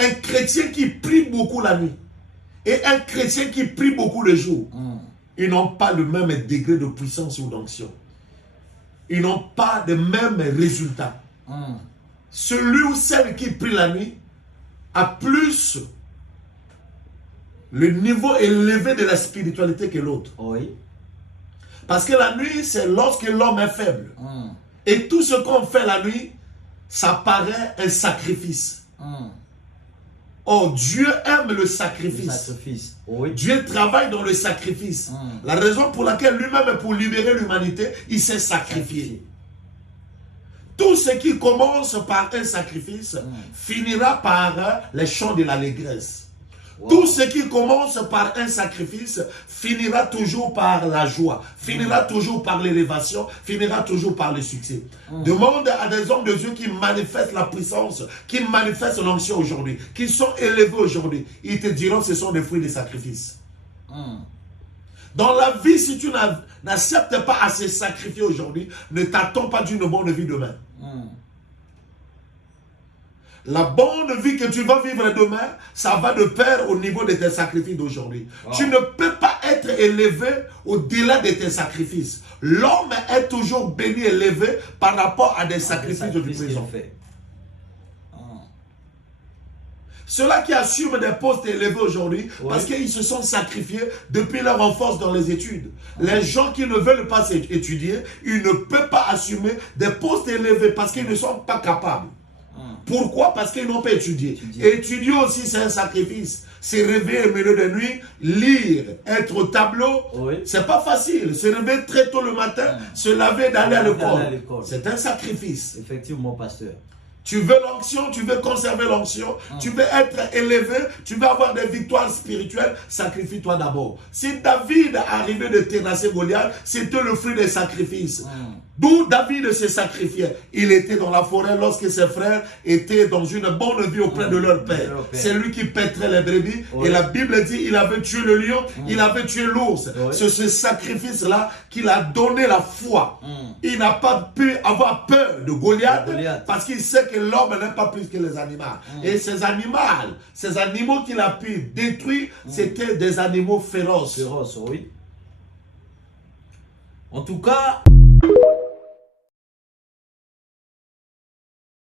un chrétien qui prie beaucoup la nuit et un chrétien qui prie beaucoup le jour, ils n'ont pas le même degré de puissance ou d'onction. Ils n'ont pas le même résultat. Celui ou celle qui prie la nuit a plus le niveau élevé de la spiritualité que l'autre. Oui. Parce que la nuit, c'est lorsque l'homme est faible. Et tout ce qu'on fait la nuit, ça paraît un sacrifice. Or, Dieu aime le sacrifice. Oui. Dieu travaille dans le sacrifice. La raison pour laquelle lui-même, pour libérer l'humanité, il s'est sacrifié. Tout ce qui commence par un sacrifice finira par les chants de l'allégresse. Wow. Tout ce qui commence par un sacrifice finira toujours par la joie, finira toujours par l'élévation, finira toujours par le succès. Demande à des hommes de Dieu qui manifestent la puissance, qui manifestent l'onction aujourd'hui, qui sont élevés aujourd'hui. Ils te diront que ce sont des fruits des sacrifices. Dans la vie, si tu n'acceptes pas à se sacrifier aujourd'hui, ne t'attends pas d'une bonne vie demain. La bonne vie que tu vas vivre demain, ça va de pair au niveau de tes sacrifices d'aujourd'hui. Tu ne peux pas être élevé au-delà de tes sacrifices. L'homme est toujours béni, élevé par rapport à des sacrifices du présent. Ceux-là qui assument des postes élevés aujourd'hui, parce qu'ils se sont sacrifiés depuis leur enfance dans les études. Les gens qui ne veulent pas étudier, ils ne peuvent pas assumer des postes élevés parce qu'ils ne sont pas capables. Pourquoi? Parce qu'ils n'ont pas étudié. Étudier aussi, c'est un sacrifice. Se réveiller au milieu de la nuit, lire, être au tableau, c'est pas facile. Se réveiller très tôt le matin, se laver, d'aller à l'école. C'est un sacrifice. Effectivement, pasteur. Tu veux l'onction, tu veux conserver l'onction, tu veux être élevé, tu veux avoir des victoires spirituelles, sacrifie-toi d'abord. Si David arrivait de terrasser Goliath, c'était le fruit des sacrifices. D'où David se sacrifiait. Il était dans la forêt lorsque ses frères étaient dans une bonne vie auprès de leur père. C'est lui qui paîtrait les brebis. Et la Bible dit il avait tué le lion, il avait tué l'ours. C'est ce sacrifice-là qu'il a donné la foi. Il n'a pas pu avoir peur de Goliath parce qu'il sait que l'homme n'est pas plus que les animaux. Et ces animaux qu'il a pu détruire, c'était des animaux féroces. Féroces, oui. En tout cas,